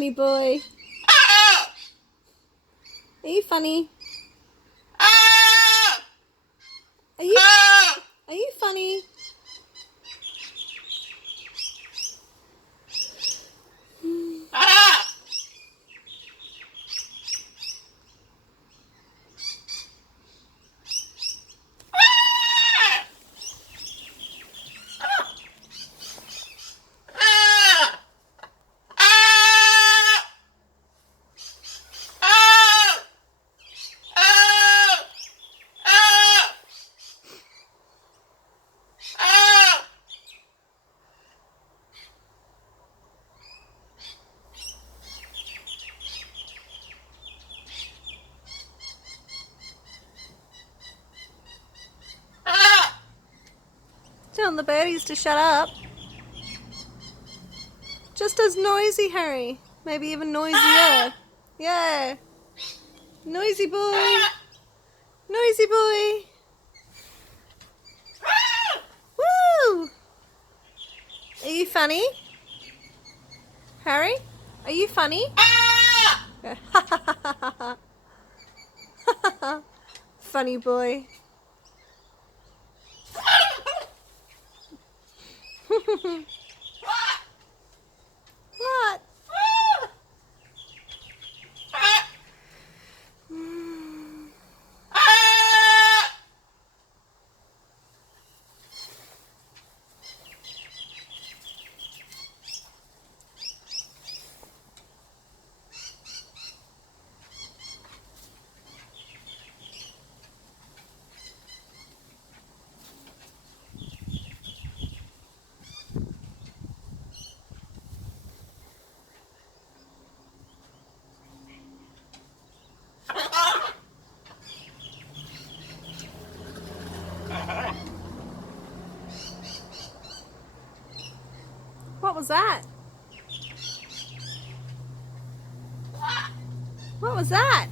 funny boy? Are you funny? Are you funny? Tell the birdies to shut up. Just as noisy, Harry. Maybe even noisier. Yeah. Noisy boy. Noisy boy. Woo! Are you funny? Harry? Are you funny? Funny boy. What? What was that? What was that?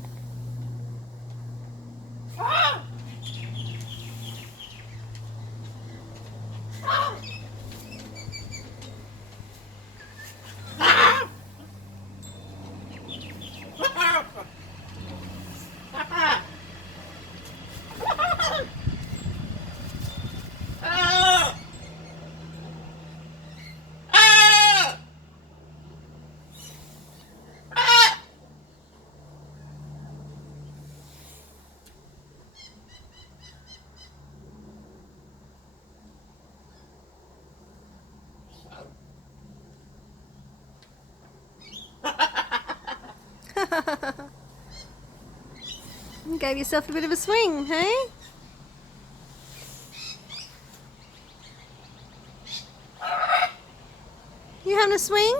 You gave yourself a bit of a swing, hey? You having a swing?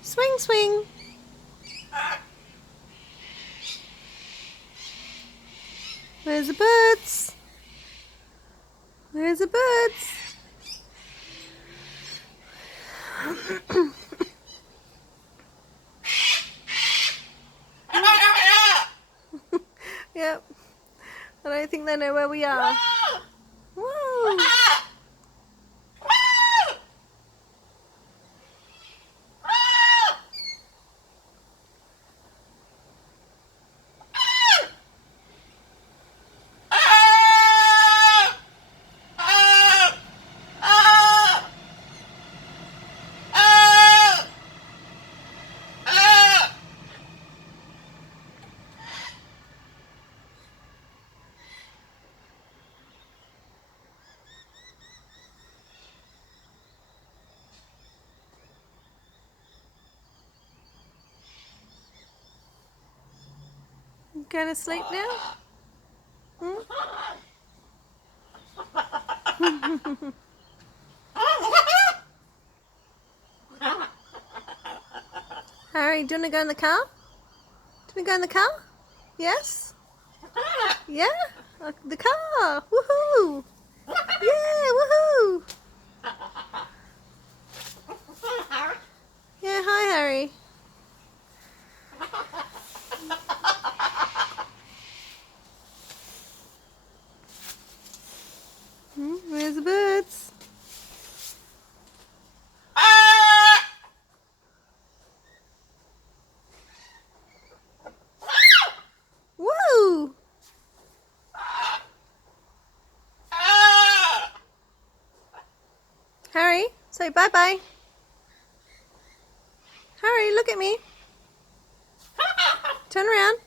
Swing, swing. Where's the birds? Where's the birds? Yep. I don't think they know where we are. Whoa. Go to sleep now? Harry, do you want to go in the car? Do you want to go in the car? Yes? Yeah? The car! Woohoo! Yeah, woohoo! Yeah, hi Harry. Where's the birds? Say bye-bye. Hurry, look at me. Turn around.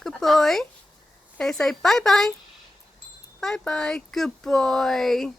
Good boy. Okay, say bye-bye. Bye-bye. Good boy.